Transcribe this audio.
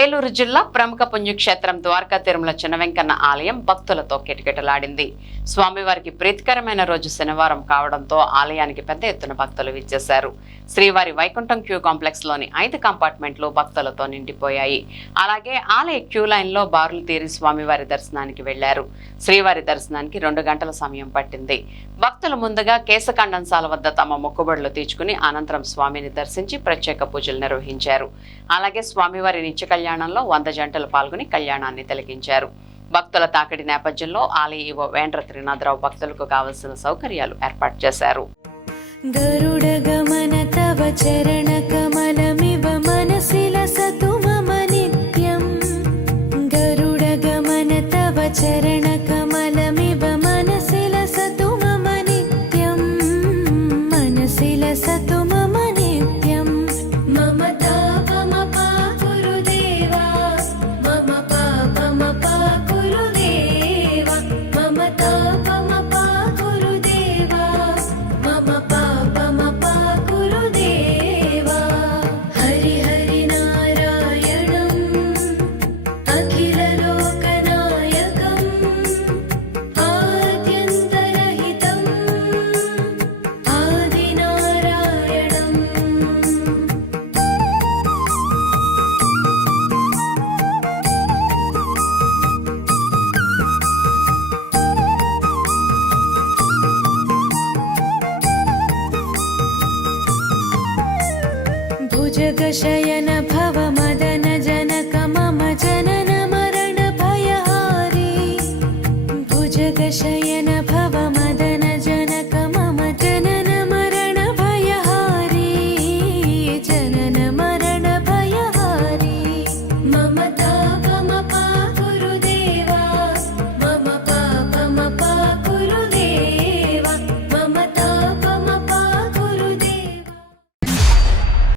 ఏలూరు జిల్లా ప్రముఖ పుణ్యక్షేత్రం ద్వారకా తిరుమల చిన్న వెంకన్న ఆలయం భక్తులతో కిటకిటలాడింది. స్వామివారికి ప్రీతికరమైన రోజు శనివారం కావడంతో ఆలయానికి పెద్ద ఎత్తున భక్తులు విచ్చేశారు. శ్రీవారి వైకుంఠం క్యూ కాంప్లెక్స్ లోని 5 కంపార్ట్మెంట్లు భక్తులతో నిండిపోయాయి. అలాగే ఆలయ క్యూ లైన్ లో బారులు తీరి స్వామివారి దర్శనానికి వెళ్లారు. శ్రీవారి దర్శనానికి 2 గంటల సమయం పట్టింది. భక్తులు ముందుగా కేశఖండంసాల వద్ద తమ మొక్కుబడులు తీర్చుకుని అనంతరం స్వామిని దర్శించి ప్రత్యేక పూజలు నిర్వహించారు. అలాగే స్వామివారి నిత్య కళ్యాణంలో 100 జంటలు పాల్గొని కళ్యాణాన్ని తిలకించారు. భక్తుల తాకిడి నేపథ్యంలో ఆలయ ఈవో వేండ్ర త్రినాథరావు భక్తులకు కావలసిన సౌకర్యాలు ఏర్పాటు చేశారు. గరుడ గమన తవ చరణ కమలమి